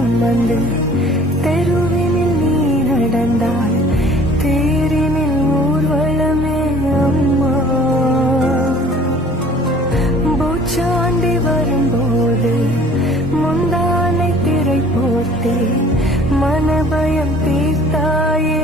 சுமந்து தெருவினில் நீ நடந்தாள் தேரினில் ஊர்வலமே அம்மா. பூச்சாண்டி வரும்போது முந்தானை திரை போர்த்தே மனபயம் தீர்த்தாயே